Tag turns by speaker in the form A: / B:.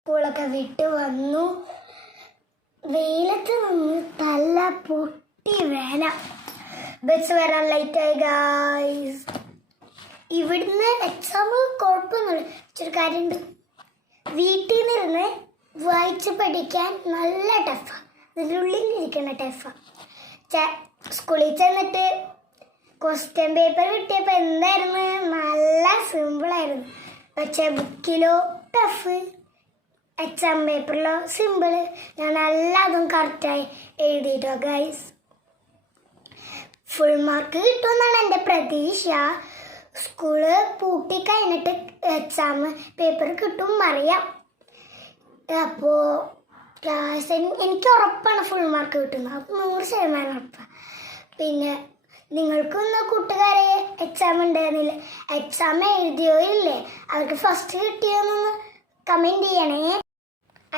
A: സ്കൂളൊക്കെ വിട്ട് വന്നു. വെയിലത്ത് നിന്ന് തല്ല പൊട്ടി വേല ബസ് വരാൻ ലൈറ്റായി ഗായ്സ് ഇവിടുന്ന് എക്സാം കുഴപ്പമൊന്നുമില്ല. ഇച്ചൊരു കാര്യമുണ്ട്. വീട്ടിൽ നിന്നിരുന്ന് വായിച്ച് പഠിക്കാൻ നല്ല ടഫാണ് അതിന്റെ ഉള്ളിലിരിക്കുന്ന ടഫാണ് സ്കൂളിൽ ചെന്നിട്ട് ക്വസ്റ്റ്യൻ പേപ്പർ കിട്ടിയപ്പോൾ എന്തായിരുന്നു? നല്ല സിമ്പിളായിരുന്നു പക്ഷേ ബുക്കിലോ ടഫ് എക്സാം പേപ്പറിലോ സിമ്പിൾ ഞാൻ എല്ലാതും കറക്റ്റായി എഴുതിയിട്ടോ ഗൈസ് ഫുൾ മാർക്ക് കിട്ടുമെന്നാണ് എന്റെ പ്രതീക്ഷ. സ്കൂൾ പൂട്ടി കഴിഞ്ഞിട്ട് എക്സാം പേപ്പർ കിട്ടും അറിയാം. അപ്പോൾ ക്ലാസ് എനിക്ക് ഉറപ്പാണ് ഫുൾ മാർക്ക് കിട്ടുന്നത്. അപ്പോൾ നൂറ് ശതമാനം ഉറപ്പാണ് പിന്നെ നിങ്ങൾക്കൊന്ന് കൂട്ടുകാരെ എക്സാം ഉണ്ടായിരുന്നില്ല? എക്സാം എഴുതിയോ ഇല്ലേ? അവർക്ക് ഫസ്റ്റ് കിട്ടിയോന്നൊന്ന് കമന്റ് ചെയ്യണേ.